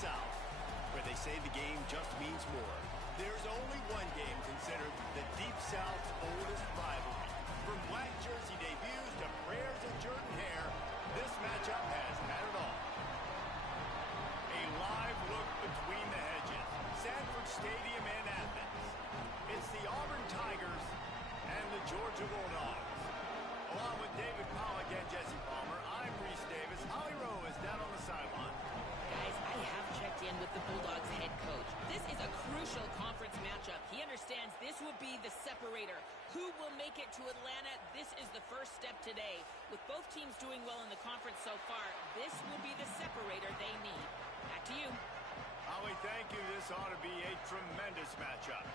South, where they say the game just means more. There's only one game considered the Deep South's oldest rivalry. From black jersey debuts to prayers and Jordan hair, this matchup has had it all. A live look between the hedges. Sanford Stadium in Athens. It's the Auburn Tigers and the Georgia Bulldogs. Along with David Pollack and Jesse Palmer, I'm Reese Davis. Holly Rowe is down on the sideline. Guys, I have checked in with the Bulldogs head coach. This is a crucial conference matchup. He understands this will be the separator. Who will make it to Atlanta? This is the first step today. With both teams doing well in the conference so far, this will be the separator they need. Back to you. Holly, thank you. This ought to be a tremendous matchup.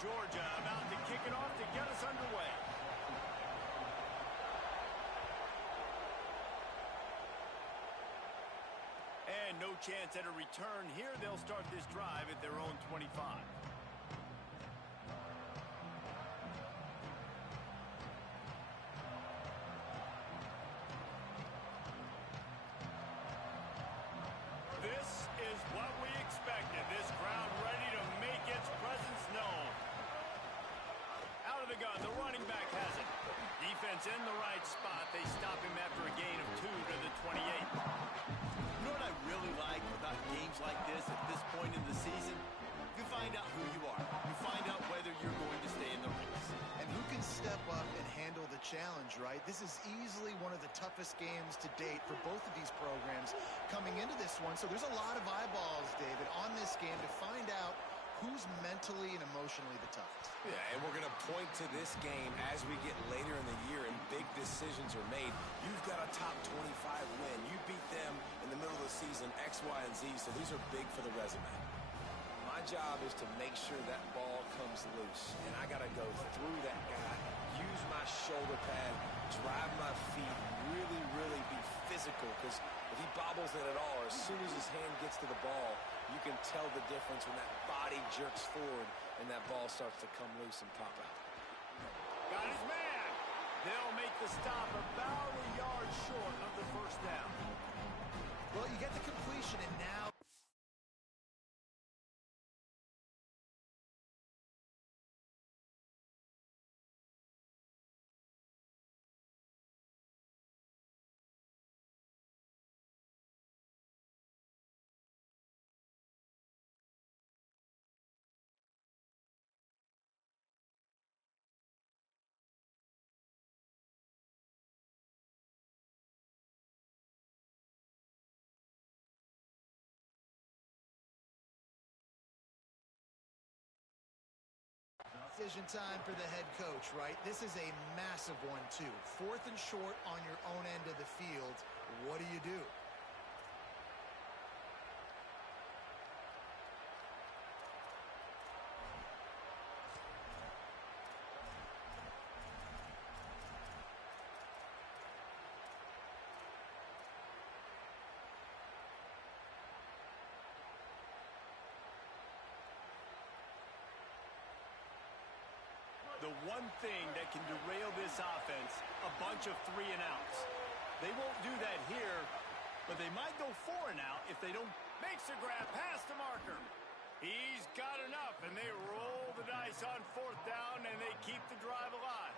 Georgia about to kick it off to get us underway. And no chance at a return here. They'll start this drive at their own 25. This is what we expected. This crowd ready to make its presence known. Out of the gun, the running back has it. Defense in the right spot. They stop him after a gain of 2 to the 28. You know what I really like about games like this at this point in the season? You find out who you are. You find out whether you're going to stay in the race. And who can step up and handle the challenge, right? This is easily one of the toughest games to date for both of these programs coming into this one. So there's a lot of eyeballs, David, on this game to find out who's mentally and emotionally the toughest. Yeah, and we're going to point to this game as we get later in the year and big decisions are made. You've got a top 25 win. You beat them in the middle of the season, X, Y, and Z, so these are big for the resume. My job is to make sure that ball comes loose, and I got to go through that guy, use my shoulder pad, drive my feet, really be physical, because if he bobbles it at all, or as soon as his hand gets to the ball, you can tell the difference when that body jerks forward and that ball starts to come loose and pop out. Got his man. They'll make the stop about a yard short of the first down. Well, you get the completion, and now... Decision time for the head coach, right? This is a massive one, too. 4th and short on your own end of the field. What do you do? The one thing that can derail this offense, a bunch of 3 and outs. They won't do that here, but they might go 4 and out if they don't. Makes the grab past the marker. He's got enough, and they roll the dice on 4th down, and they keep the drive alive.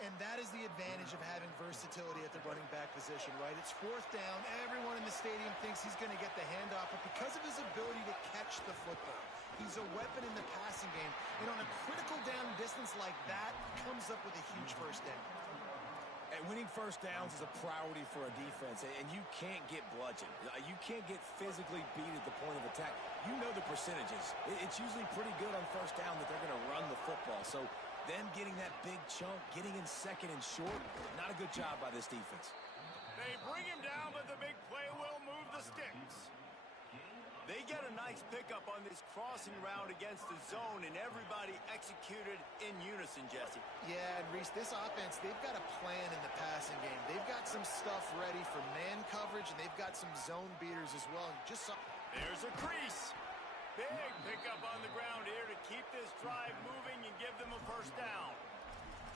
And that is the advantage of having versatility at the running back position, right? It's 4th down. Everyone in the stadium thinks he's going to get the handoff, but because of his ability to catch the football, he's a weapon in the passing game. And on a critical down distance like that, comes up with a huge first down. And winning first downs is a priority for a defense, and you can't get bludgeoned. You can't get physically beat at the point of attack. You know the percentages. It's usually pretty good on first down that they're going to run the football. So them getting that big chunk, getting in 2nd and short, not a good job by this defense. They bring him down, but the big play will move the sticks. They get a nice pickup on this crossing route against the zone, and everybody executed in unison, Jesse. Yeah, and Reese, this offense, they've got a plan in the passing game. They've got some stuff ready for man coverage, and they've got some zone beaters as well. And just there's a crease. Big pickup on the ground here to keep this drive moving and give them a first down.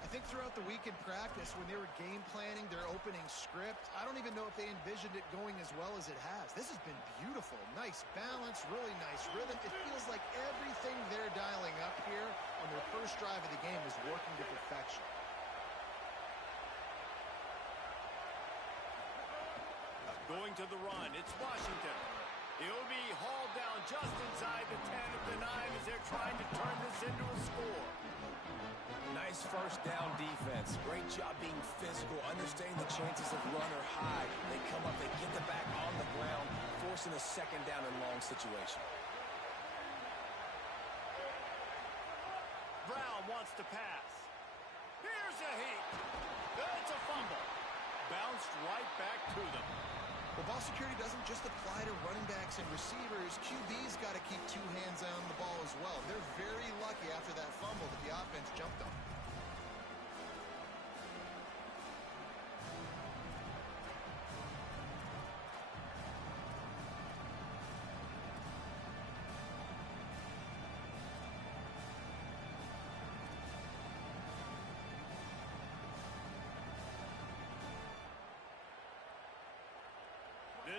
I think throughout the week in practice, when they were game planning their opening script, I don't even know if they envisioned it going as well as it has. This has been beautiful. Nice balance, really nice rhythm. It feels like everything they're dialing up here on their first drive of the game is working to perfection. Going to the run, it's Washington. He'll be hauled down just inside the 10 at the 9 as they're trying to turn this into a score. Nice first down defense. Great job being physical, understanding the chances of run are high. They come up, they get the back on the ground, forcing a second down and long situation. Brown wants to pass. Here's a heat. That's a fumble. Bounced right back to them. Well, ball security doesn't just apply to running backs and receivers. QB's got to keep two hands on the ball as well. They're very lucky after that fumble that the offense jumped on.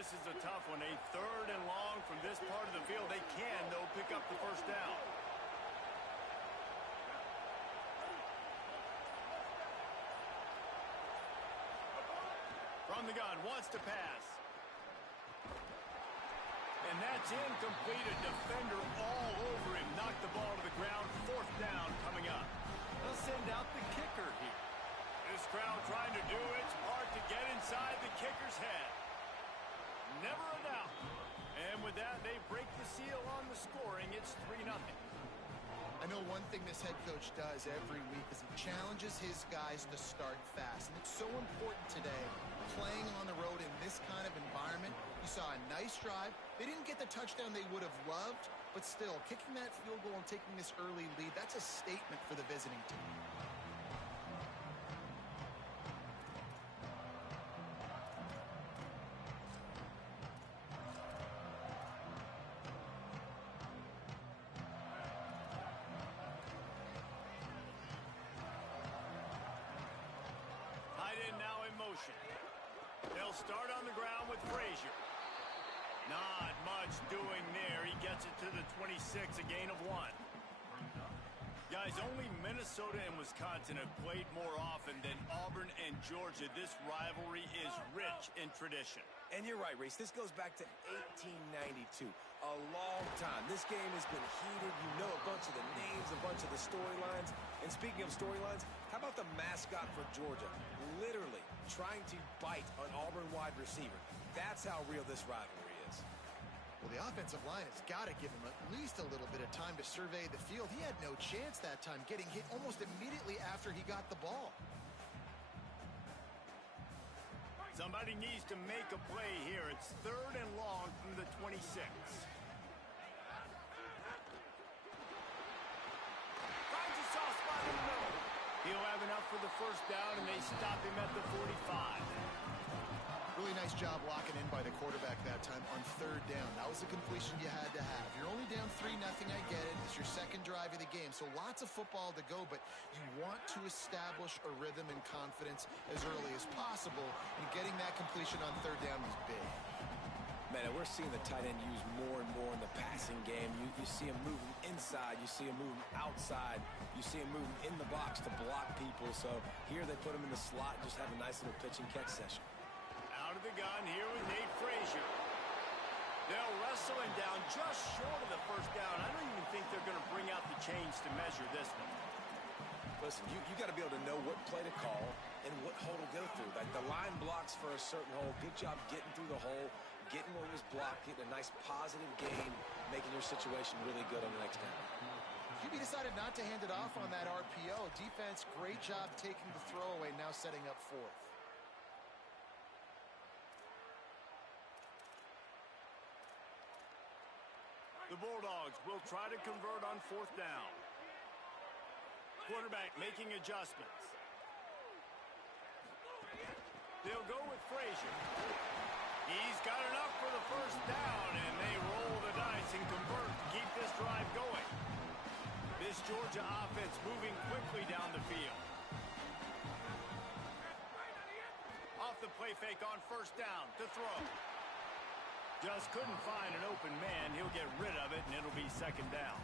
This is a tough one. A 3rd and long from this part of the field. They can, though, pick up the first down. From the gun, wants to pass. And that's incomplete. A defender all over him. Knocked the ball to the ground. 4th down coming up. They'll send out the kicker here. This crowd trying to do its part to get inside the kicker's head. Never a doubt. And with that, they break the seal on the scoring. It's 3-0. I know one thing this head coach does every week is he challenges his guys to start fast. And it's so important today, playing on the road in this kind of environment. You saw a nice drive. They didn't get the touchdown they would have loved, but still, kicking that field goal and taking this early lead, that's a statement for the visiting team. They'll start on the ground with Frazier. Not much doing there. He gets it to the 26, a gain of 1. Guys, only Minnesota and Wisconsin have played more often than Auburn and Georgia. This rivalry is rich in tradition. And you're right, Reese. This goes back to 1892. A long time. This game has been heated. You know a bunch of the names, a bunch of the storylines. And speaking of storylines, how about the mascot for Georgia? Literally trying to bite an Auburn wide receiver. That's how real this rivalry is. Well, the offensive line has got to give him at least a little bit of time to survey the field. He had no chance that time, getting hit almost immediately after he got the ball. Somebody needs to make a play here. It's 3rd and long from the 26. Finds a soft spot in the middle. He'll have enough for the first down, and they stop him at the 45. Really nice job locking in by the quarterback that time on 3rd down. That was the completion you had to have. You're only down 3-0, I get it. It's your second drive of the game, so lots of football to go, but you want to establish a rhythm and confidence as early as possible, and getting that completion on 3rd down is big. Man, we're seeing the tight end used more and more in the passing game. You see him moving inside. You see him moving outside. You see him moving in the box to block people. So here they put him in the slot, just have a nice little pitch and catch session. Out of the gun here with Nate Frazier. They'll wrestle him down just short of the first down. I don't even think they're going to bring out the chains to measure this one. Listen, you got to be able to know what play to call and what hole to go through. Like the line blocks for a certain hole. Good job getting through the hole, getting what was blocked, getting a nice positive gain, making your situation really good on the next down. QB decided not to hand it off on that RPO. Defense, great job taking the throwaway, now setting up 4th. The Bulldogs will try to convert on 4th down. Quarterback making adjustments. They'll go with Frazier. He's got enough for the first down, and they roll the dice and convert to keep this drive going. This Georgia offense moving quickly down the field. the play fake on first down to throw. Just couldn't find an open man. He'll get rid of it, and it'll be second down.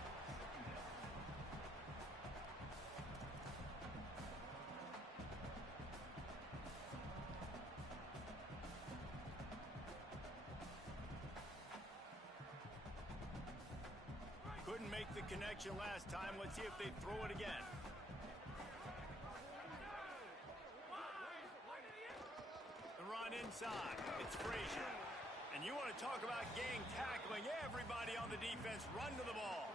Couldn't make the connection last time. Let's see if they throw it again. The run inside. It's Frazier. And you want to talk about gang tackling. Everybody on the defense run to the ball.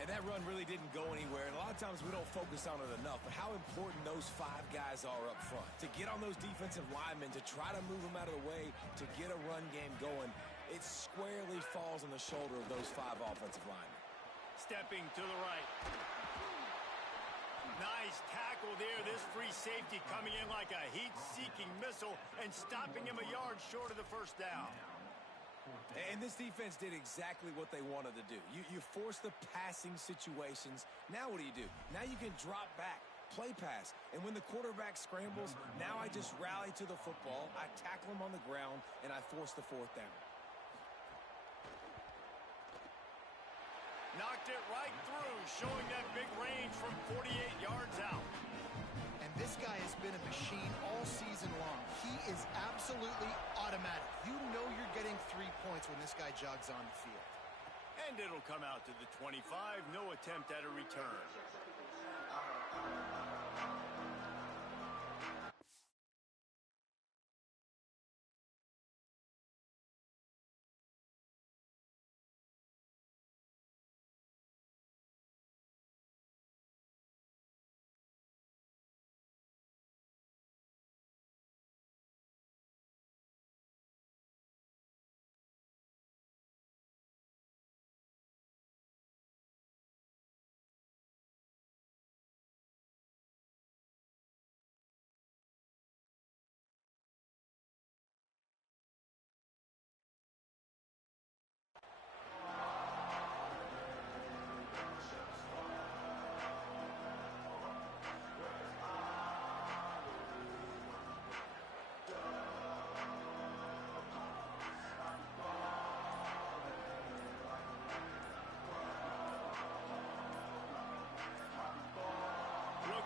And that run really didn't go anywhere. And a lot of times we don't focus on it enough. But how important those 5 guys are up front. To get on those defensive linemen, to try to move them out of the way, to get a run game going. It squarely falls on the shoulder of those 5 offensive linemen. Stepping to the right. Nice tackle there. This free safety coming in like a heat-seeking missile and stopping him a yard short of the first down. And this defense did exactly what they wanted to do. You force the passing situations. Now what do? Now you can drop back, play pass. And when the quarterback scrambles, now I just rally to the football. I tackle him on the ground, and I force the 4th down. Knocked it right through, showing that big range from 48 yards out. And this guy has been a machine all season long. He is absolutely automatic. You know you're getting 3 points when this guy jogs on the field. And it'll come out to the 25. No attempt at a return.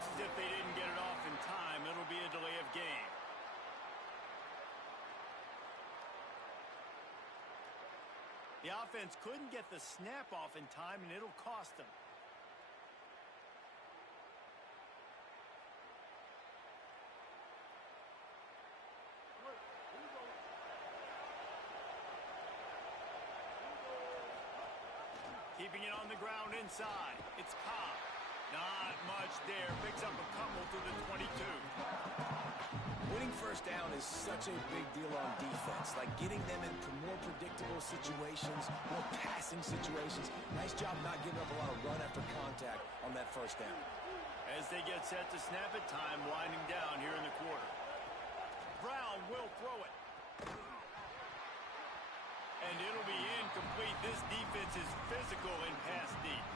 If they didn't get it off in time, it'll be a delay of game. The offense couldn't get the snap off in time, and it'll cost them. Keeping it on the ground inside. It's Cobb. Not much there. Picks up a couple to the 22. Winning first down is such a big deal on defense. Like getting them into more predictable situations, more passing situations. Nice job not giving up a lot of run after contact on that first down. As they get set to snap it, time winding down here in the quarter. Brown will throw it. And it'll be incomplete. This defense is physical and pass deep.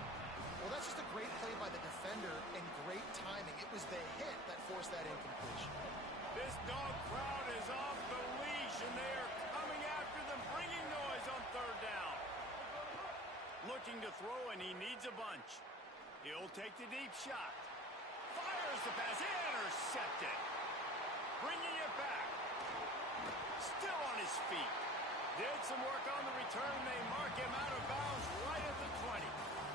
Well, that's just a great play by the defender and great timing. It was the hit that forced that incompletion. This dog crowd is off the leash, and they are coming after them, bringing noise on third down. Looking to throw, and he needs a bunch. He'll take the deep shot. Fires the pass. Intercepted. Bringing it back. Still on his feet. Did some work on the return. They mark him out of bounds right at the 20.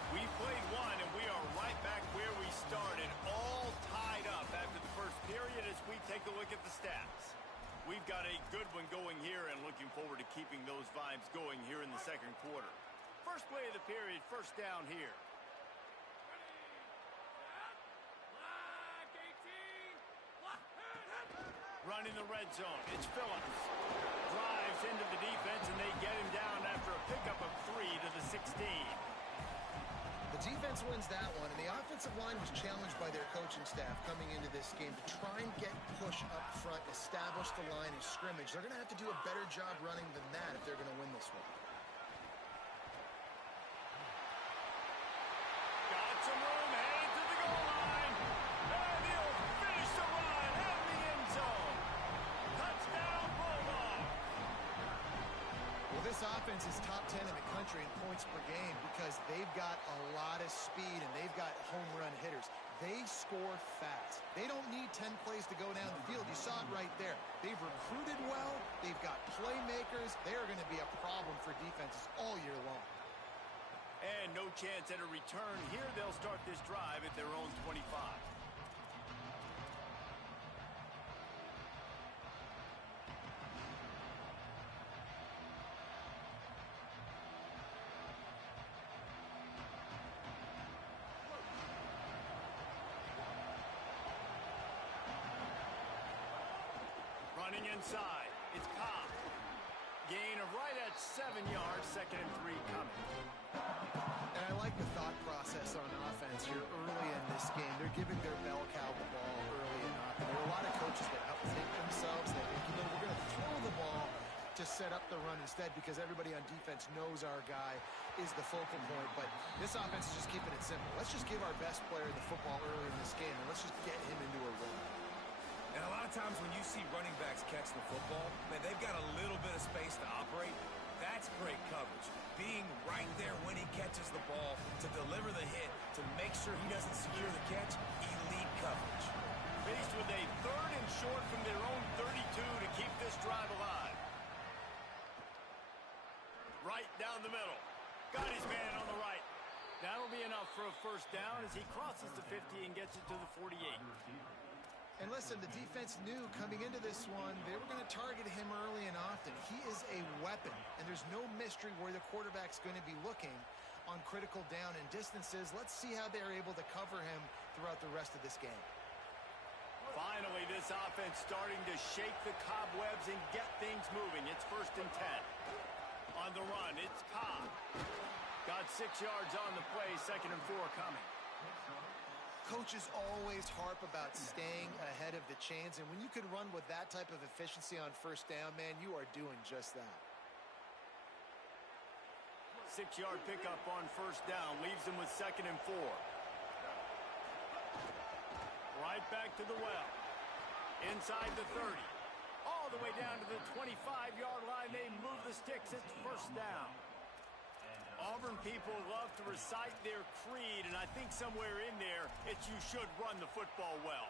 We played one, and we are right back where we started, all tied up after the first period as we take a look at the stats. We've got a good one going here and looking forward to keeping those vibes going here in the second quarter. First play of the period, first down here. Run in the red zone. It's Phillips. Drives into the defense, and they get him down after a pickup of 3 to the 16. The defense wins that one, and the offensive line was challenged by their coaching staff coming into this game to try and get push up front, establish the line of scrimmage. They're going to have to do a better job running than that if they're going to win this one. Got some room, headed to the goal line. And he'll finish the run at the end zone. defense is top 10 in the country in points per game because they've got a lot of speed and they've got home run hitters. They score fast. They don't need 10 plays to go down the field. You saw it right there. They've recruited well. They've got playmakers. They are going to be a problem for defenses all year long. And no chance at a return. Here they'll start this drive at their own 25. Running inside, it's Cobb. Gain of right at 7 yards, 2nd and 3 coming. And I like the thought process on offense here early in this game. They're giving their bell cow the ball early and often. There are a lot of coaches that outthink themselves. They think, you know, we're going to throw the ball to set up the run instead because everybody on defense knows our guy is the focal point. But this offense is just keeping it simple. Let's just give our best player the football early in this game, and let's just get him into a run. And a lot of times when you see running backs catch the football, man, they've got a little bit of space to operate. That's great coverage. Being right there when he catches the ball to deliver the hit, to make sure he doesn't secure the catch, elite coverage. Faced with a 3rd and short from their own 32 to keep this drive alive. Right down the middle. Got his man on the right. That'll be enough for a first down as he crosses the 50 and gets it to the 48. And listen, the defense knew coming into this one, they were going to target him early and often. He is a weapon, and there's no mystery where the quarterback's going to be looking on critical down and distances. Let's see how they're able to cover him throughout the rest of this game. Finally, this offense starting to shake the cobwebs and get things moving. It's 1st and 10. On the run, it's Cobb. Got 6 yards on the play, 2nd and 4 coming. Coaches always harp about staying ahead of the chains, and when you can run with that type of efficiency on first down, man, you are doing just that. 6-yard pickup on first down leaves them with 2nd and 4. Right back to the well. Inside the 30. All the way down to the 25-yard line. They move the sticks. It's first down. Auburn people love to recite their creed, and I think somewhere in there, it's you should run the football well.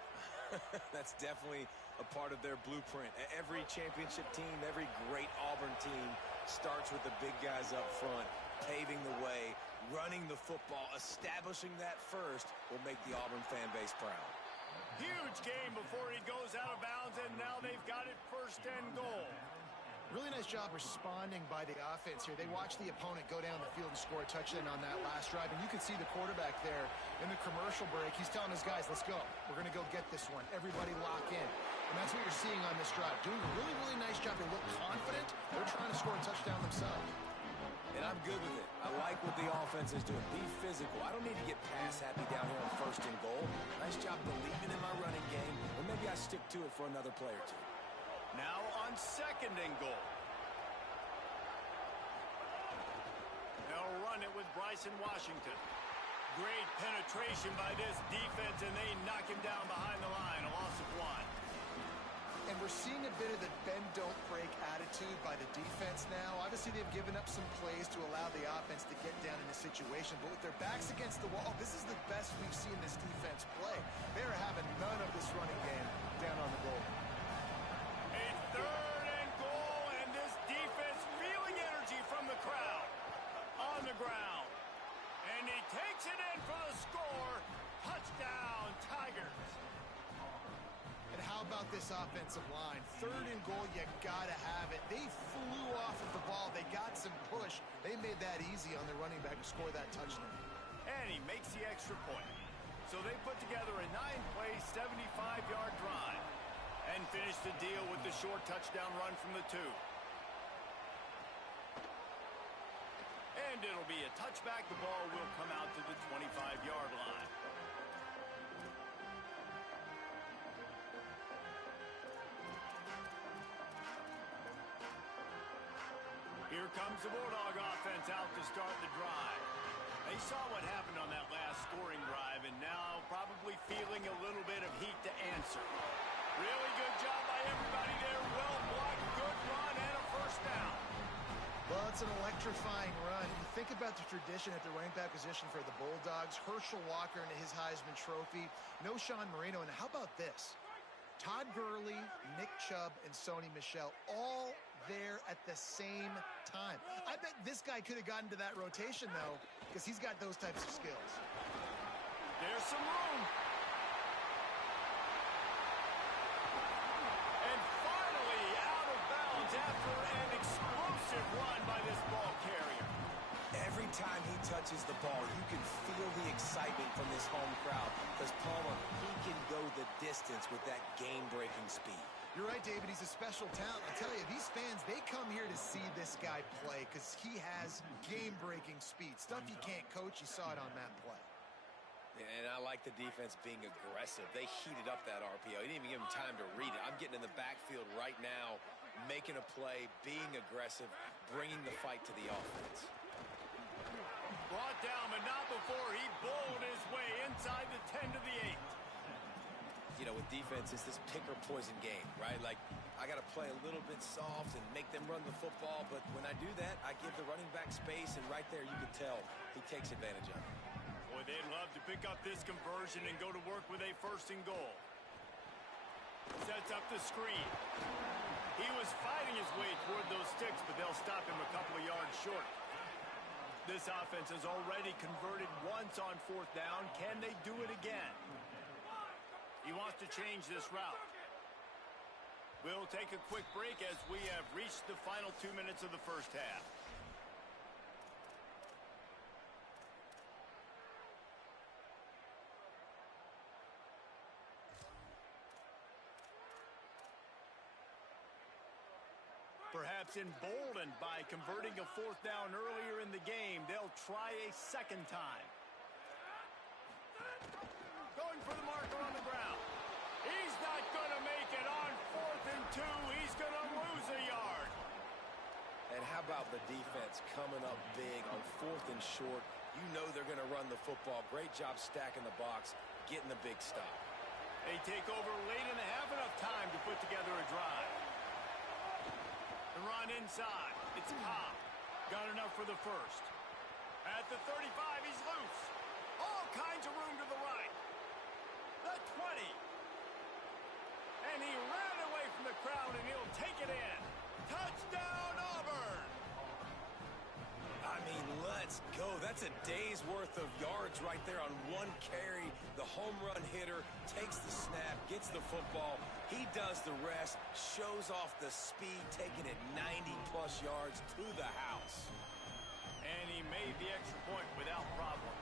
That's definitely a part of their blueprint. Every championship team, every great Auburn team starts with the big guys up front, paving the way, running the football, establishing that first will make the Auburn fan base proud. Huge game before he goes out of bounds, and now they've got it 1st and goal. Really nice job responding by the offense here. They watched the opponent go down the field and score a touchdown on that last drive, and you can see the quarterback there in the commercial break. He's telling his guys, let's go. We're going to go get this one. Everybody lock in. And that's what you're seeing on this drive. Doing a really, really nice job. They look confident. They're trying to score a touchdown themselves. And I'm good with it. I like what the offense is doing. Be physical. I don't need to get pass happy down here on 1st and goal. Nice job believing in my running game, or maybe I stick to it for another play or two. Now on 2nd and goal. They'll run it with Bryson Washington. Great penetration by this defense, and they knock him down behind the line. A loss of 1. And we're seeing a bit of the bend-don't-break attitude by the defense now. Obviously, they've given up some plays to allow the offense to get down in the situation. But with their backs against the wall, this is the best we've seen this defense play. They are having none of this running game down on the goal. A 3rd and goal, and this defense feeling energy from the crowd. On the ground. And he takes it in for the score. Touchdown, Tigers. And how about this offensive line? 3rd and goal, you gotta have it. They flew off of the ball. They got some push. They made that easy on their running back to score that touchdown. And he makes the extra point. So they put together a 9-play, 75-yard drive. And finish the deal with the short touchdown run from the 2. And it'll be a touchback. The ball will come out to the 25-yard line. Here comes the Bulldog offense out to start the drive. They saw what happened on that last scoring drive, and now probably feeling a little bit of heat to answer. Really good job by everybody there. Well blocked, good run, and a first down. Well, it's It's an electrifying run. You think about the tradition at the running back position for the Bulldogs. Herschel Walker into his Heisman Trophy. No Sean Marino. And how about this? Todd Gurley, Nick Chubb, and Sony Michel all there at the same time. I bet this guy could have gotten to that rotation, though, because he's got those types of skills. There's some room. And finally out of bounds after an explosive run by this ball carrier. Every time he touches the ball, you can feel the excitement from this home crowd because Palmer, he can go the distance with that game-breaking speed. You're right, David. He's a special talent. I tell you, these fans, they come here to see this guy play because he has game-breaking speed. Stuff you can't coach. You saw it on that play. And I like the defense being aggressive. They heated up that RPO. He didn't even give him time to read it. I'm getting in the backfield right now, making a play, being aggressive, bringing the fight to the offense. Brought down, but not before he bowled his way inside the 10 to the 8. You know, with defense, it's this pick or poison game, right? Like, I got to play a little bit soft and make them run the football, but when I do that, I give the running back space, and right there you can tell he takes advantage of it. Boy, they'd love to pick up this conversion and go to work with a 1st and goal. Sets up the screen. He was fighting his way toward those sticks, but they'll stop him a couple of yards short. This offense has already converted once on 4th down. Can they do it again? He wants to change this route. We'll take a quick break as we have reached the final 2 minutes of the first half. Perhaps emboldened by converting a 4th down earlier in the game, they'll try a 2nd time. Going for the marker on the ground. He's not going to make it on 4th and 2. He's going to lose a yard. And how about the defense coming up big on 4th and short? You know they're going to run the football. Great job stacking the box, getting the big stop. They take over late and they have enough time to put together a drive. The run inside. It's Cobb. Got enough for the 1st. At the 35, he's loose. All kinds of room to the right. The 20. And he ran away from the crowd, and he'll take it in. Touchdown, Auburn! I mean, let's go. That's a day's worth of yards right there on one carry. The home run hitter takes the snap, gets the football. He does the rest, shows off the speed, taking it 90-plus yards to the house. And he made the extra point without problem.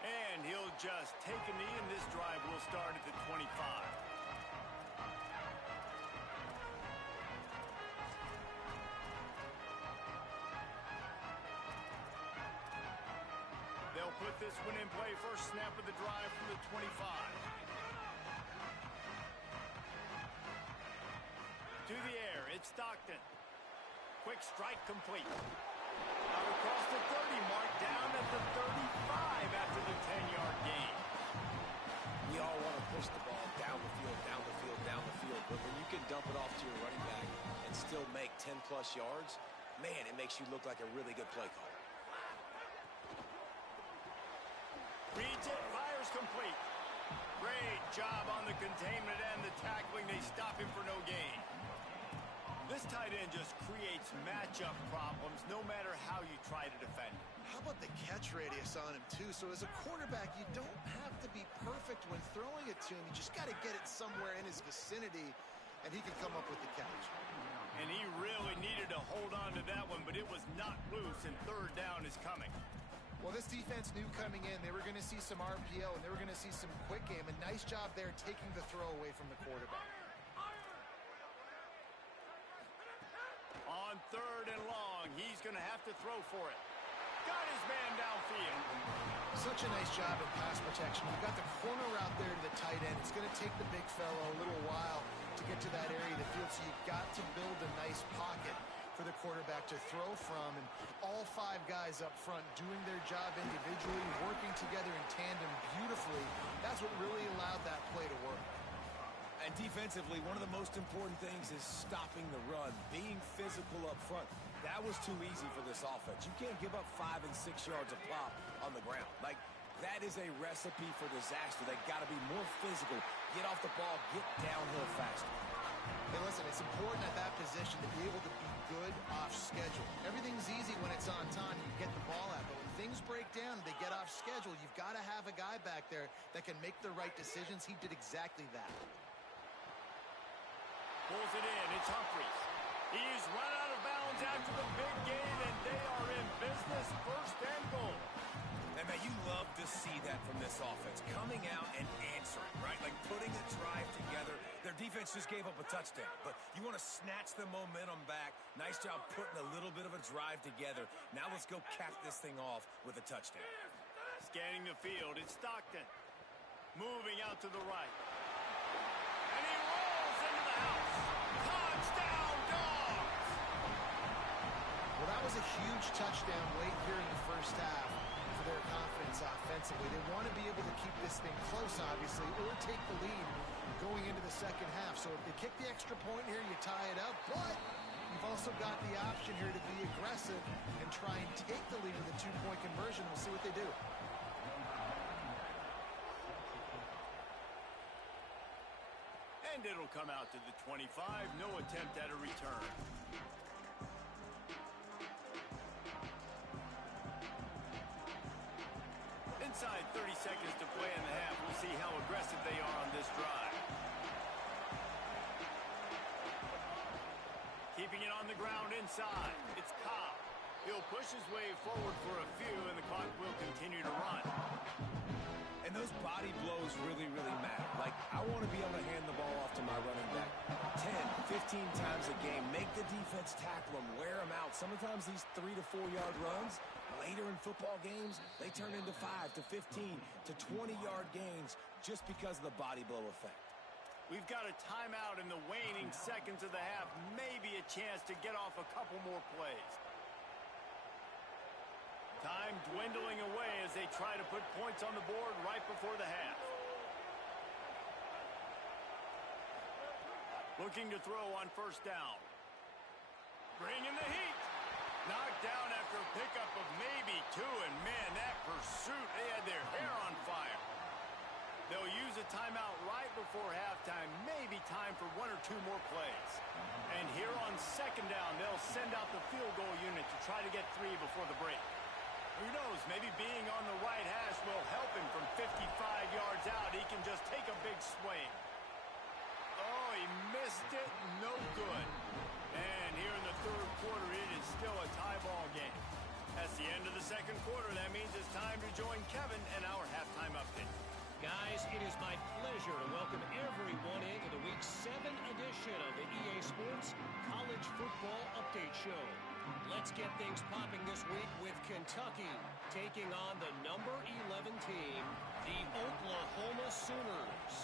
And he'll just take a knee, and this drive will start at the 25. They'll put this one in play. First snap of the drive from the 25. To the air, it's Stockton. Quick strike complete. Out across the 30 mark, down at the 35 after the 10-yard gain. We all want to push the ball down the field, down the field, down the field. But when you can dump it off to your running back and still make 10-plus yards, man, it makes you look like a really good play caller. Reads it, fires complete. Great job on the containment and the tackling. They stop him for no gain. This tight end just creates matchup problems no matter how you try to defend him. How about the catch radius on him, too? So as a quarterback, you don't have to be perfect when throwing it to him. You just got to get it somewhere in his vicinity, and he can come up with the catch. And he really needed to hold on to that one, but it was not loose, and 3rd down is coming. Well, this defense knew coming in they were going to see some RPO, and they were going to see some quick game. A nice job there taking the throw away from the quarterback. On 3rd and long, he's going to have to throw for it. Got his man downfield. Such a nice job in pass protection. You've got the corner route there to the tight end. It's going to take the big fellow a little while to get to that area of the field, so you've got to build a nice pocket for the quarterback to throw from, and all 5 guys up front doing their job individually, working together in tandem beautifully. That's what really allowed that play to work. And defensively, one of the most important things is stopping the run, being physical up front. That was too easy for this offense. You can't give up 5 and 6 yards a pop on the ground. Like, that is a recipe for disaster. They got to be more physical, get off the ball, get downhill faster. Hey, listen, it's important at that position to be able to be good off schedule. Everything's easy when it's on time, you get the ball out. But when things break down, they get off schedule, you've got to have a guy back there that can make the right decisions. He did exactly that. Pulls it in. It's Humphries. He's run out of bounds after the big gain, and they are in business. First and goal. And man, you love to see that from this offense. Coming out and answering, right? Like putting a drive together. Their defense just gave up a touchdown, but you want to snatch the momentum back. Nice job putting a little bit of a drive together. Now let's go cap this thing off with a touchdown. Scanning the field, it's Stockton. Moving out to the right. And he rolls into the house. Touchdown, Dogs! Well, that was a huge touchdown late here in the first half for their confidence offensively. They want to be able to keep this thing close, obviously, or take the lead going into the second half. So if they kick the extra point here, you tie it up. But you've also got the option here to be aggressive and try and take the lead with a 2-point conversion. We'll see what they do. And it'll come out to the 25. No attempt at a return. Inside 30 seconds to play in the half. We'll see how aggressive they are on this drive. Keeping it on the ground inside. It's Cobb. He'll push his way forward for a few, and the clock will continue to run. And those body blows really, really matter. Like, I want to be able to hand the ball off to my running back 10, 15 times a game. Make the defense tackle them, wear them out. Sometimes these 3 to 4 yard runs, later in football games, they turn into 5 to 15 to 20-yard gains just because of the body blow effect. We've got a timeout in the waning seconds of the half. Maybe a chance to get off a couple more plays. Time dwindling away as they try to put points on the board right before the half. Looking to throw on first down. Bringing the heat. Knocked down after a pickup of maybe 2, and man, that pursuit, they had their hair on fire. They'll use a timeout right before halftime, maybe time for 1 or 2 more plays. And here on second down, they'll send out the field goal unit to try to get 3 before the break. Who knows, maybe being on the right hash will help him from 55 yards out. He can just take a big swing. Oh, he missed it. No good. And here in the third quarter, it is still a tie ball game. That's the end of the second quarter. That means it's time to join Kevin and our halftime update. Guys, it is my pleasure to welcome everyone into the Week 7 edition of the EA Sports College Football Update Show. Let's get things popping this week with Kentucky taking on the number 11 team, the Oklahoma Sooners.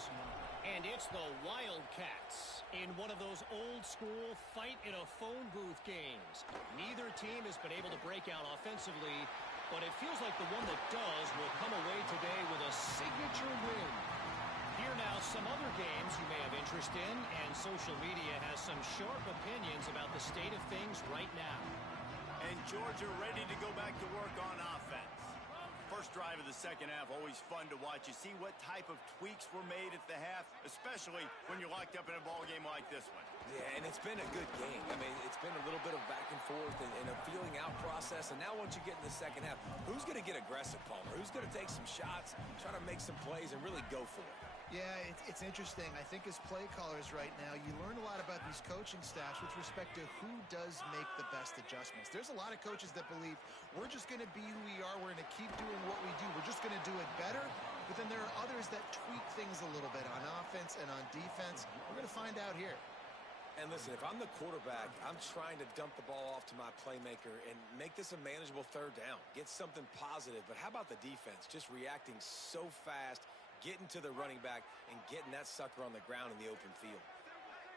And it's the Wildcats in one of those old-school fight-in-a-phone booth games. Neither team has been able to break out offensively, but it feels like the one that does will come away today with a signature win. Here now some other games you may have interest in, and social media has some sharp opinions about the state of things right now. And Georgia ready to go back to work on offense. First drive of the second half, always fun to watch. You see what type of tweaks were made at the half, especially when you're locked up in a ball game like this one. Yeah, and it's been a good game. I mean, it's been a little bit of back and forth and a feeling out process. And now once you get in the second half, who's going to get aggressive, Palmer? Who's going to take some shots, try to make some plays, and really go for it? Yeah, it's interesting. I think as play callers right now, you learn a lot about these coaching staffs with respect to who does make the best adjustments. There's a lot of coaches that believe we're just going to be who we are. We're going to keep doing what we do. We're just going to do it better. But then there are others that tweak things a little bit on offense and on defense. We're going to find out here. And listen, if I'm the quarterback, I'm trying to dump the ball off to my playmaker and make this a manageable third down. Get something positive. But how about the defense? Just reacting so fast, getting to the running back, and getting that sucker on the ground in the open field.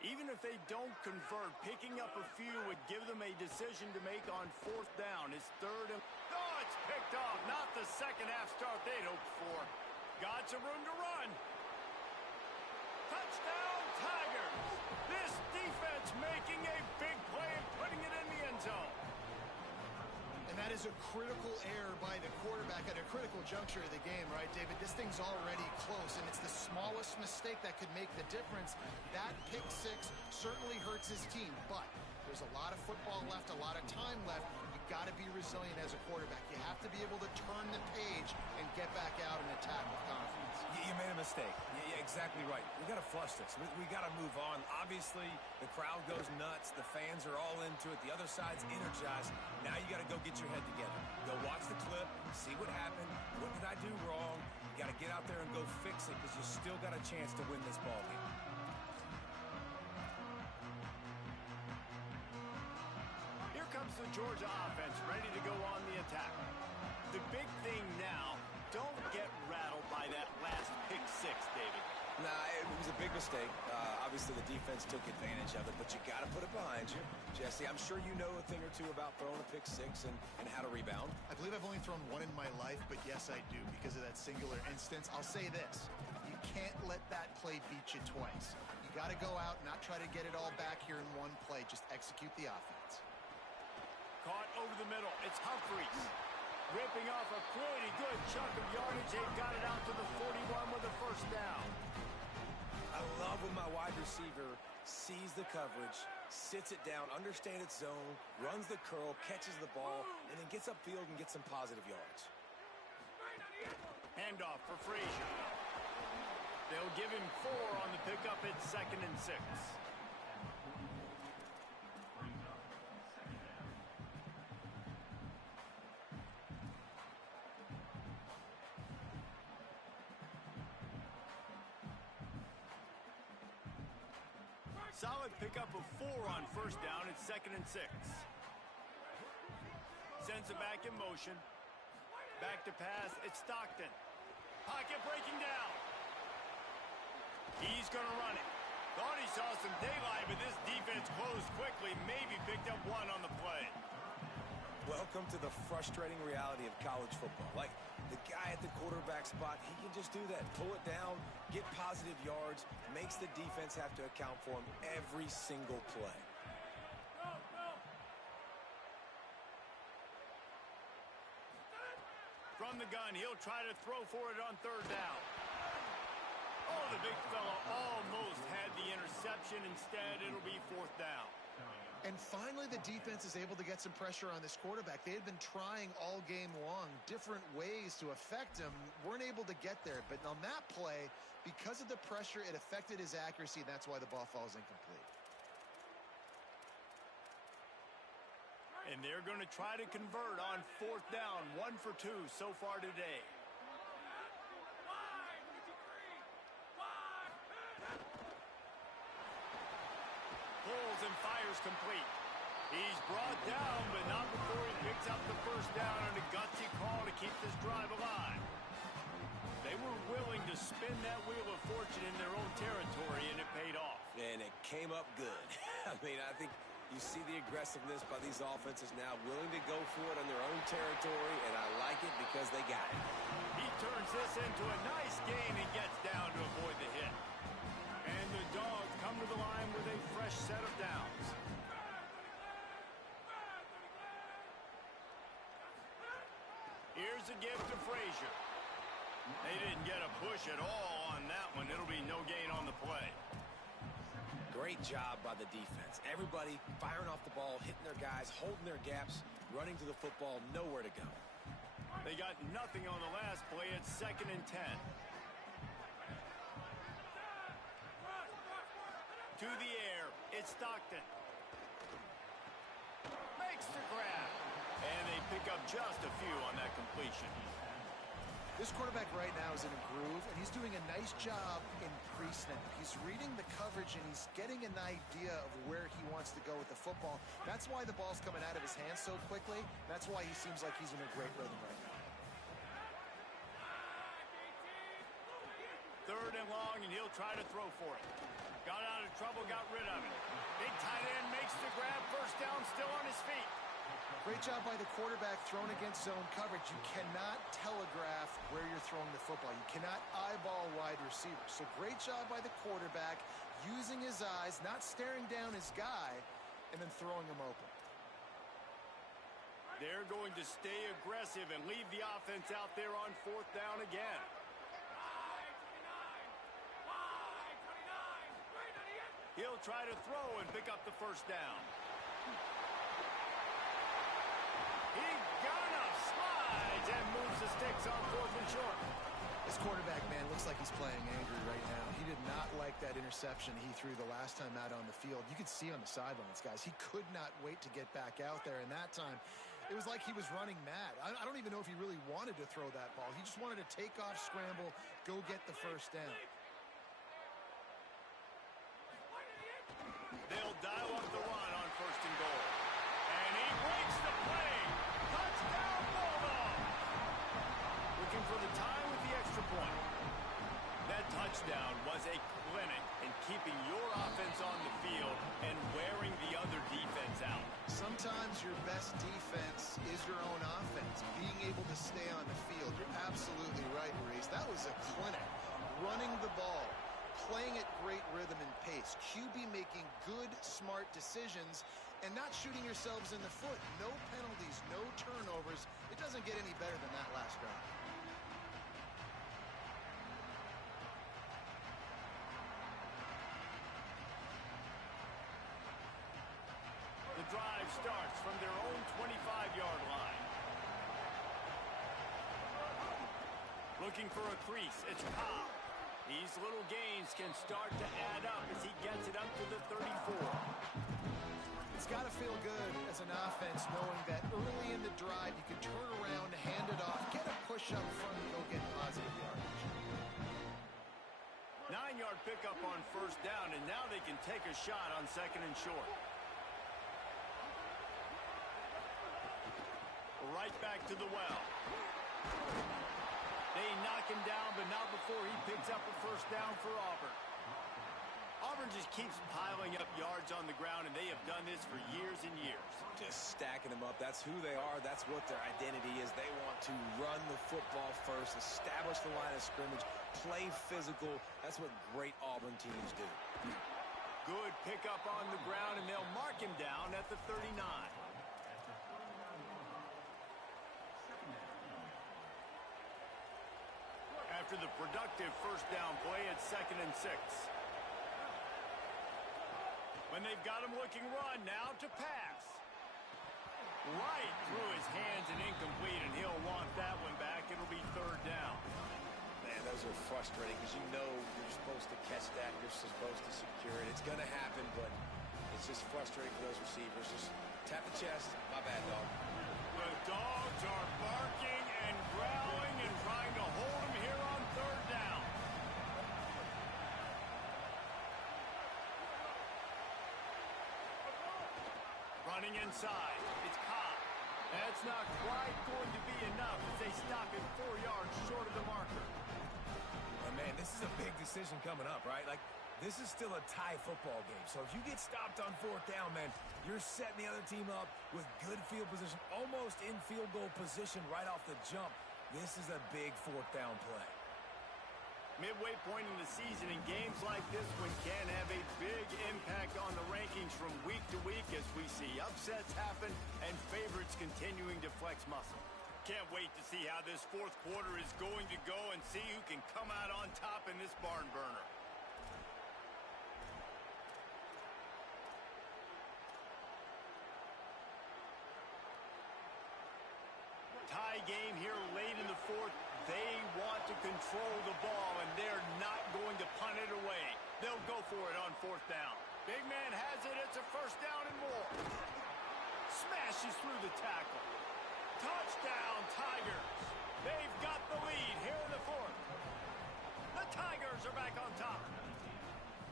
Even if they don't convert, picking up a few would give them a decision to make on fourth down. It's third and... Oh, it's picked off. Not the second half start they'd hoped for. Got some room to run. Touchdown, Tigers. This defense making a big play and putting it in the end zone. And that is a critical error by the quarterback at a critical juncture of the game, right, David? This thing's already close, and it's the smallest mistake that could make the difference. That pick six certainly hurts his team, but there's a lot of football left, a lot of time left. You've got to be resilient as a quarterback. You have to be able to turn the page and get back out and attack with confidence. You made a mistake. Yeah, exactly right. We got to flush this. We got to move on. Obviously, the crowd goes nuts. The fans are all into it. The other side's energized. Now you got to go get your head together. Go watch the clip, see what happened. What did I do wrong? You got to get out there and go fix it because you still got a chance to win this ball game. Here comes the Georgia offense ready to go on the attack. The big thing now, don't get rattled by that last pick six, David. Nah, it was a big mistake. Obviously, the defense took advantage of it, but you got to put it behind you. Jesse, I'm sure you know a thing or two about throwing a pick six and how to rebound. I believe I've only thrown one in my life, but yes, I do because of that singular instance. I'll say this. You can't let that play beat you twice. You got to go out, not try to get it all back here in one play. Just execute the offense. Caught over the middle. It's Humphries. Ripping off a pretty good chunk of yardage. They've got it out to the 41 with a first down. I love when my wide receiver sees the coverage, sits it down, understands its zone, runs the curl, catches the ball, and then gets upfield and gets some positive yards. Handoff for Frazier. They'll give him 4 on the pickup at 2nd and 6. Solid pickup of 4 on first down at 2nd and 6. Sends it back in motion. Back to pass. It's Stockton. Pocket breaking down. He's going to run it. Thought he saw some daylight, but this defense closed quickly. Maybe picked up 1 on the play. Welcome to the frustrating reality of college football. Like, the guy at the quarterback spot, he can just do that. Pull it down, get positive yards, makes the defense have to account for him every single play. From the gun, he'll try to throw for it on 3rd down. Oh, the big fella almost had the interception. Instead, it'll be 4th down. And finally, the defense is able to get some pressure on this quarterback. They had been trying all game long, different ways to affect him. Weren't able to get there. But on that play, because of the pressure, it affected his accuracy. That's why the ball falls incomplete. And they're going to try to convert on 4th down. 1 for 2 so far today. Pulls and fires complete. He's brought down, but not before he picks up the first down on a gutsy call to keep this drive alive. They were willing to spin that wheel of fortune in their own territory, and it paid off. And it came up good. I mean, I think you see the aggressiveness by these offenses now, willing to go for it on their own territory, and I like it because they got it. He turns this into a nice gain and gets down to avoid the hit. And the Dogs come to the line with a fresh set of downs. Here's a gift to Frazier. They didn't get a push at all on that one. It'll be no gain on the play. Great job by the defense. Everybody firing off the ball, hitting their guys, holding their gaps, running to the football, nowhere to go. They got nothing on the last play. It's 2nd and 10. To the air, it's Stockton. Makes the grab. And they pick up just a few on that completion. This quarterback right now is in a groove, and he's doing a nice job in pre-snap. He's reading the coverage, and he's getting an idea of where he wants to go with the football. That's why the ball's coming out of his hands so quickly. That's why he seems like he's in a great rhythm right now. 3rd and long, and he'll try to throw for it. Got out of trouble, got rid of it. Big tight end makes the grab. First down, still on his feet. Great job by the quarterback thrown against zone coverage. You cannot telegraph where you're throwing the football. You cannot eyeball wide receivers. So great job by the quarterback using his eyes, not staring down his guy, and then throwing him open. They're going to stay aggressive and leave the offense out there on fourth down again. He'll try to throw and pick up the first down. He got enough, slides, and moves the sticks on fourth and short. This quarterback, man, looks like he's playing angry right now. He did not like that interception he threw the last time out on the field. You could see on the sidelines, guys, he could not wait to get back out there. And that time, it was like he was running mad. I don't even know if he really wanted to throw that ball. He just wanted to take off, scramble, go get the first down. They'll dial up the run on first and goal. And he breaks the play. Touchdown, Bulldogs! Looking for the tie with the extra point. That touchdown was a clinic in keeping your offense on the field and wearing the other defense out. Sometimes your best defense is your own offense. Being able to stay on the field. You're absolutely right, Maurice. That was a clinic. Running the ball. Playing at great rhythm and pace. QB making good, smart decisions and not shooting yourselves in the foot. No penalties, no turnovers. It doesn't get any better than that last drive. The drive starts from their own 25-yard line. Looking for a crease. It's Cobb. These little gains can start to add up as he gets it up to the 34. It's got to feel good as an offense knowing that early in the drive you can turn around, hand it off, get a push up front, and go get positive yardage. 9-yard pickup on first down, and now they can take a shot on second and short. Right back to the well. They knock him down, but not before he picks up a first down for Auburn. Auburn just keeps piling up yards on the ground, and they have done this for years and years. Just stacking them up. That's who they are. That's what their identity is. They want to run the football first, establish the line of scrimmage, play physical. That's what great Auburn teams do. Good pickup on the ground, and they'll mark him down at the 39. After the productive first down play, it's second and 6. When they've got him looking run, now to pass. Right through his hands and incomplete, and he'll want that one back. It'll be third down. Man, those are frustrating because you know you're supposed to catch that. You're supposed to secure it. It's going to happen, but it's just frustrating for those receivers. Just tap the chest. My bad, dog. The dogs are barking and growling and trying to hold him here on third down. Running inside. It's Cobb. That's not quite going to be enough as they stop him 4 yards short of the marker. And man, this is a big decision coming up, right? Like, this is still a tie football game. So if you get stopped on fourth down, man, you're setting the other team up with good field position, almost in field goal position right off the jump. This is a big fourth down play. Midway point in the season, and games like this one can have a big impact on the rankings from week to week as we see upsets happen and favorites continuing to flex muscle. Can't wait to see how this fourth quarter is going to go and see who can come out on top in this barn burner. Tie game here late in the fourth. They want to control the ball, and they're not going to punt it away. They'll go for it on fourth down. Big man has it. It's a first down and more. Smashes through the tackle. Touchdown, Tigers. They've got the lead here in the fourth. The Tigers are back on top.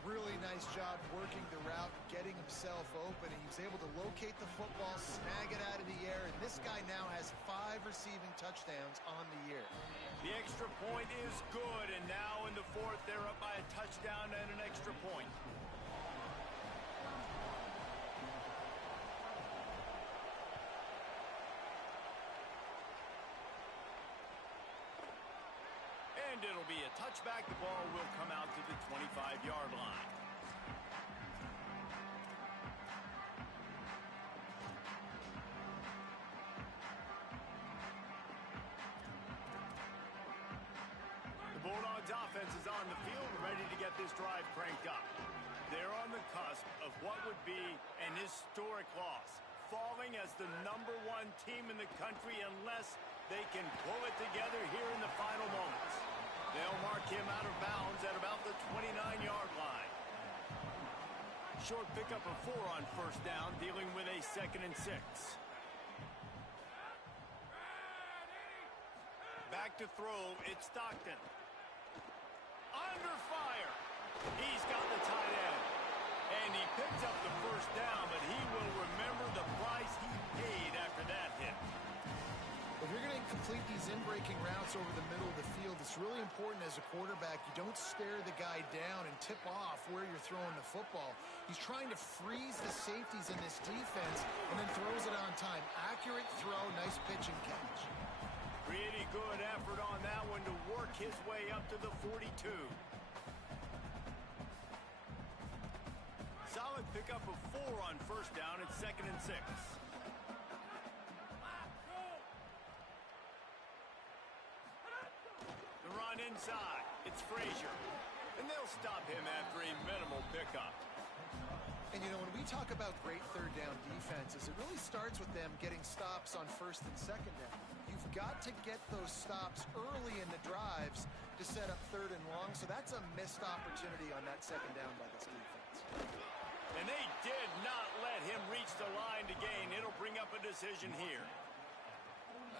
Really nice job working the route, getting himself open. He was able to locate the football, snag it out of the air, and this guy now has 5 receiving touchdowns on the year. The extra point is good, and now in the fourth, they're up by a touchdown and an extra point. And it'll be a touchback. The ball will come out to the 25-yard line. The Bulldogs offense is on the field, ready to get this drive cranked up. They're on the cusp of what would be an historic loss, falling as the #1 team in the country unless they can pull it together here in the final moments. They'll mark him out of bounds at about the 29-yard line. Short pickup of 4 on first down, dealing with a 2nd and 6. Back to throw, it's Stockton. Under fire. He's got the tight end. And he picks up the first down, but he will remember the price he paid after that hit. If you're going to complete these in-breaking routes over the middle of the field, it's really important as a quarterback you don't stare the guy down and tip off where you're throwing the football. He's trying to freeze the safeties in this defense and then throws it on time. Accurate throw, nice pitch and catch. Pretty good effort on that one to work his way up to the 42. Solid pickup of 4 on first down at 2nd and 6. The run inside. It's Frazier. And they'll stop him after a minimal pickup. And, you know, when we talk about great third down defenses, it really starts with them getting stops on first and second down. You've got to get those stops early in the drives to set up third and long, so that's a missed opportunity on that second down by this defense. And they did not let him reach the line to gain. It'll bring up a decision here.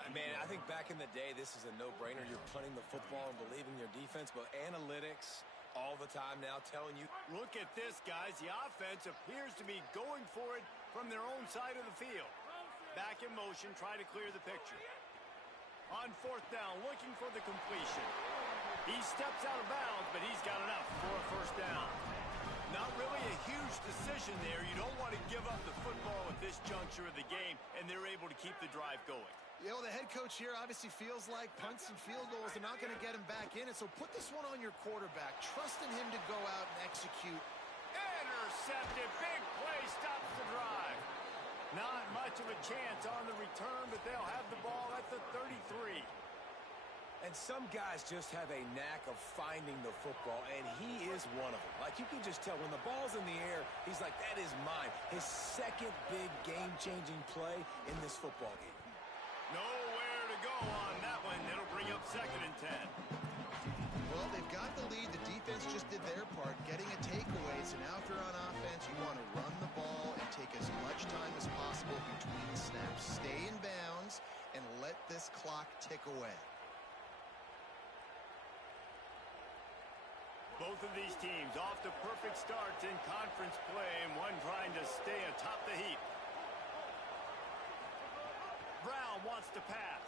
Man, I think back in the day, this is a no-brainer. You're punting the football and believing your defense, but analytics all the time now telling you. Look at this, guys. The offense appears to be going for it from their own side of the field. Back in motion, try to clear the picture. On fourth down, looking for the completion. He steps out of bounds, but he's got enough for a first down. Not really a huge decision there. You don't want to give up the football at this juncture of the game, and they're able to keep the drive going. You know, the head coach here obviously feels like punts and field goals are not going to get him back in it, so put this one on your quarterback. Trust in him to go out and execute. Intercepted. Big play stops the drive. Not much of a chance on the return, but they'll have the ball at the 33. And some guys just have a knack of finding the football, and he is one of them. Like, you can just tell when the ball's in the air, he's like, that is mine. His second big game-changing play in this football game. Nowhere to go on that one. It'll bring up 2nd and 10. Well, they've got the lead. The defense just did their part, getting a takeaway. So now if you're on offense, you want to run the ball and take as much time as possible between snaps. Stay in bounds and let this clock tick away. Both of these teams off to perfect starts in conference play, and one trying to stay atop the heap. Brown wants to pass.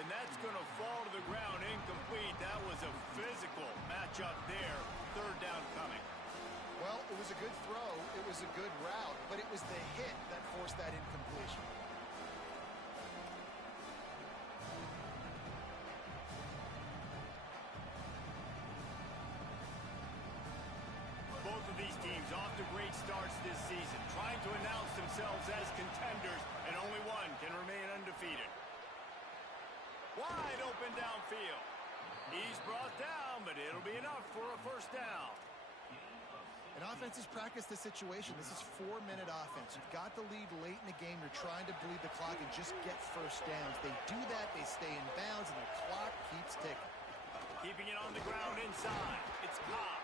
And that's going to fall to the ground incomplete. That was a physical matchup there. Third down coming. Well, it was a good throw. It was a good route, but it was the hit that forced that incompletion. Both of these teams off to great starts this season, trying to announce themselves as contenders, and only one can remain undefeated. Wide open downfield. He's brought down, but it'll be enough for a first down. And offenses practice this situation. This is 4-minute offense. You've got the lead late in the game. You're trying to bleed the clock and just get first downs. They do that, they stay in bounds, and the clock keeps ticking. Keeping it on the ground inside. It's Cobb.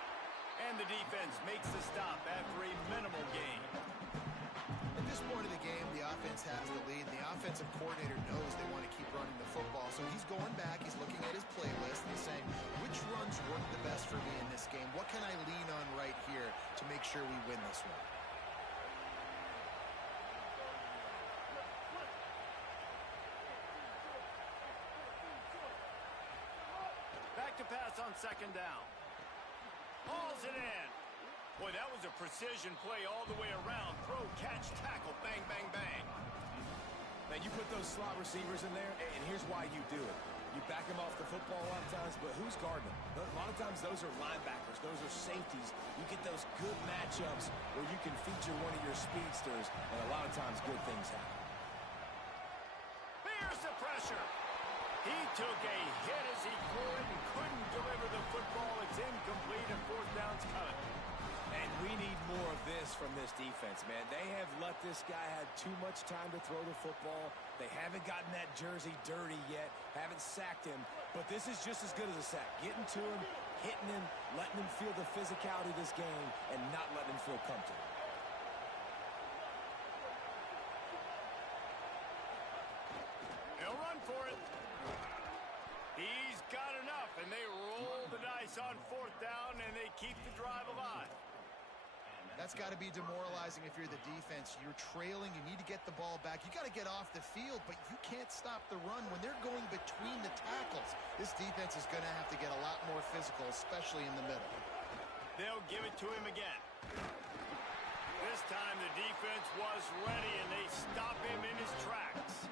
And the defense makes the stop after a minimal gain. At this point of the game, the offense has the lead. The offensive coordinator knows they want to keep running the football. So he's going back, he's looking at his playlist, and he's saying, which runs work the best for me in this game? What can I lean on right here to make sure we win this one? Back to pass on second down. Hauls it in. Boy, that was a precision play all the way around. Throw, catch, tackle, bang, bang, bang. Man, you put those slot receivers in there, and here's why you do it. You You back him off the football a lot of times, but who's guarding him? A lot of times those are linebackers. Those are safeties. You get those good matchups where you can feature one of your speedsters, and a lot of times good things happen. Here's the pressure. He took a hit as he threw it and couldn't deliver the football. It's incomplete and fourth down's coming. And we need more of this from this defense, man. They have let this guy have too much time to throw the football. They haven't gotten that jersey dirty yet, haven't sacked him, but this is just as good as a sack. Getting to him, hitting him, letting him feel the physicality of this game, and not letting him feel comfortable. He'll run for it. He's got enough, and they roll the dice on fourth down, and they keep the drive alive. That's got to be demoralizing if you're the defense. You're trailing. You need to get the ball back. You got to get off the field, but you can't stop the run when they're going between the tackles. This defense is going to have to get a lot more physical, especially in the middle. They'll give it to him again. This time the defense was ready, and they stop him in his tracks.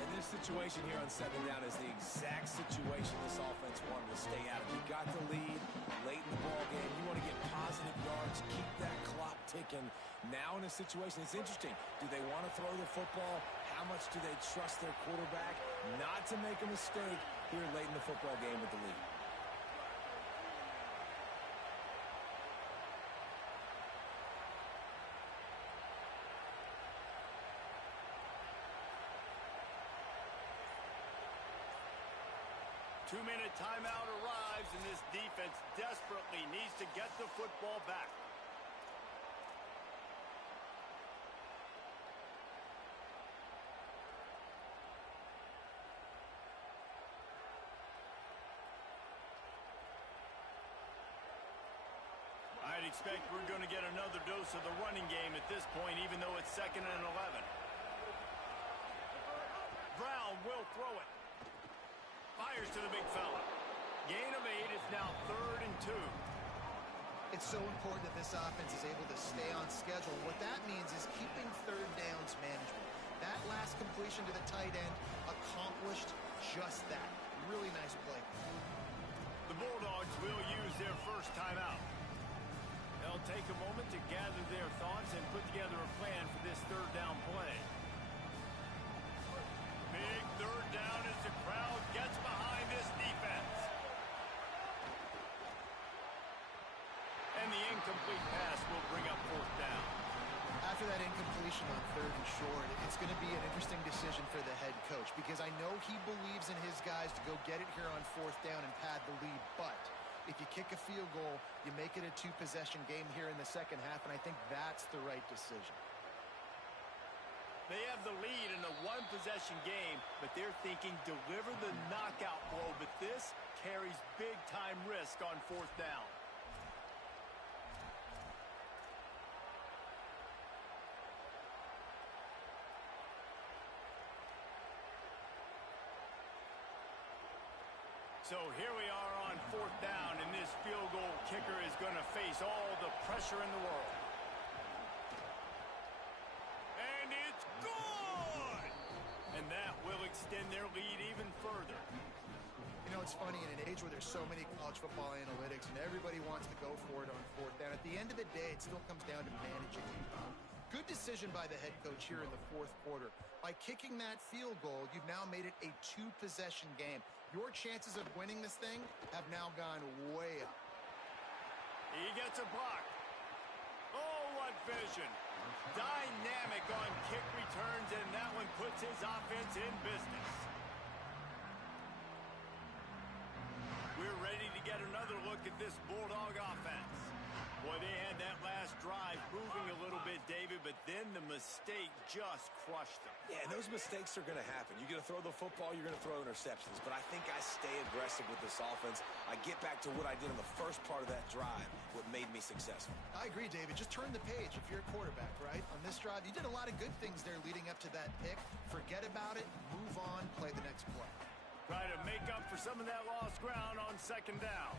And this situation here on second down is the exact situation this offense wanted to stay out of. You got the lead late in the ball game. You want to get positive yards, keep that clock ticking. Now in a situation, it's interesting. Do they want to throw the football? How much do they trust their quarterback not to make a mistake here late in the football game with the lead? Two-minute timeout arrives, and this defense desperately needs to get the football back. I'd expect we're going to get another dose of the running game at this point, even though it's 2nd and 11. Brown will throw it. Fires to the big fella. Gain of 8 is now 3rd and 2. It's so important that this offense is able to stay on schedule. What that means is keeping third downs management. That last completion to the tight end accomplished just that. Really nice play. The Bulldogs will use their first timeout. They'll take a moment to gather their thoughts and put together a plan for this third down play. Big third down as the crowd gets behind this defense. And the incomplete pass will bring up fourth down. After that incompletion on 3rd and short, it's going to be an interesting decision for the head coach because I know he believes in his guys to go get it here on 4th down and pad the lead, but if you kick a field goal, you make it a 2-possession game here in the second half, and I think that's the right decision. They have the lead in a 1-possession game, but they're thinking deliver the knockout blow, but this carries big-time risk on 4th down. So here we are on 4th down, and this field goal kicker is going to face all the pressure in the world. And it's good! And that will extend their lead even further. You know, it's funny, in an age where there's so many college football analytics and everybody wants to go for it on 4th down, at the end of the day, it still comes down to managing it. Good decision by the head coach here in the 4th quarter. By kicking that field goal, you've now made it a 2-possession game. Your chances of winning this thing have now gone way up. He gets a block. Oh, what vision. Dynamic on kick returns, and that one puts his offense in business. We're ready to get another look at this Bulldog offense. Boy, they had that last drive moving a little bit, David, but then the mistake just crushed them. Yeah, those mistakes are going to happen. You're going to throw the football, you're going to throw interceptions. But I think I stay aggressive with this offense. I get back to what I did in the first part of that drive, what made me successful. I agree, David. Just turn the page if you're a quarterback, right? On this drive, you did a lot of good things there leading up to that pick. Forget about it, move on, play the next play. Try to make up for some of that lost ground on 2nd down.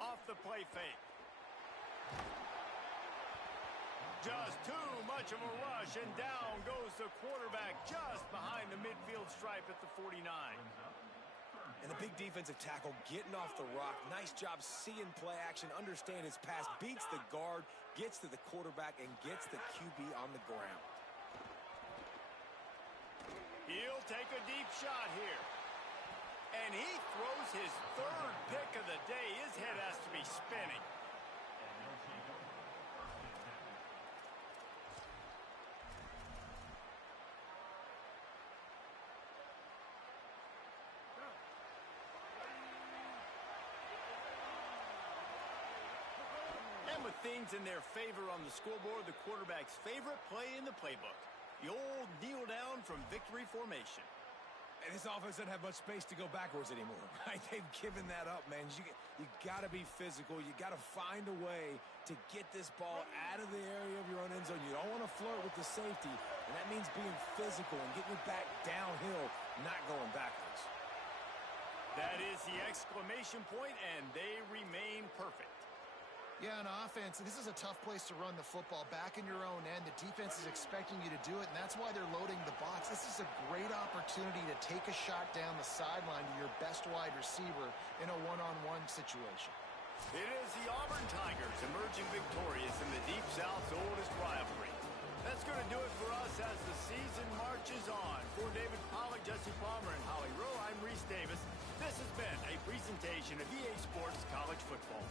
Off the play fake. Just too much of a rush, and down goes the quarterback just behind the midfield stripe at the 49. And the big defensive tackle getting off the rock. Nice job seeing play action, understand his pass, beats the guard, gets to the quarterback, and gets the QB on the ground. He'll take a deep shot here. And he throws his third pick of the day. His head has to be spinning. And with things in their favor on the scoreboard, the quarterback's favorite play in the playbook. The old kneel down from victory formation. And this offense doesn't have much space to go backwards anymore, right? They've given that up, man. You got to be physical. You got to find a way to get this ball out of the area of your own end zone. You don't want to flirt with the safety, and that means being physical and getting your back downhill, not going backwards. That is the exclamation point, and they remain perfect. Yeah, on offense, this is a tough place to run the football. Back in your own end, the defense is expecting you to do it, and that's why they're loading the box. This is a great opportunity to take a shot down the sideline to your best wide receiver in a one-on-one situation. It is the Auburn Tigers emerging victorious in the Deep South's oldest rivalry. That's going to do it for us as the season marches on. For David Pollack, Jesse Palmer, and Holly Rowe, I'm Reese Davis. This has been a presentation of EA Sports College Football.